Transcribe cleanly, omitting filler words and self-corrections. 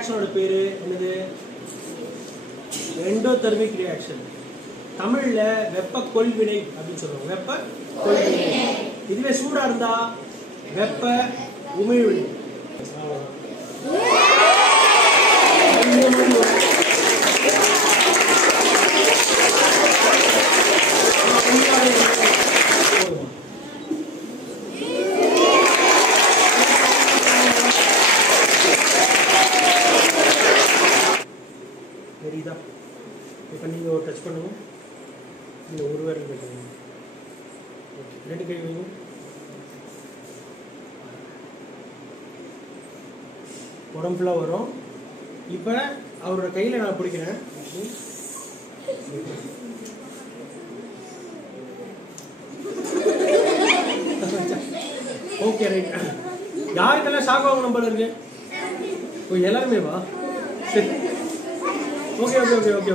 ரியாக்ஷனோட பேர் என்னது? Endothermic reaction. தமிழ்ல வெப்ப கொள்வினை அப்படின்னு சொல்லுவாங்க. வெப்ப கொள்வினை. இதுவே சூடா இருந்தா வெப்ப உமிழ்வினை. தெரியுதா? இப்போ நீங்கள் ஒரு டச் பண்ணுங்க. இந்த ஒரு விரல் வைக்கணும். ரெண்டு கை வைங்க. உடம்புல வரும். இப்போ அவரோட கையில் நான் பிடிக்கிறேன். Okay right. யாருக்கெல்லாம் ஷாக் ஆகும் நம்பர் இருக்கு? ஓ எல்லாருமே வா. சரி ஓகே ஓகே ஓகே ஓகே.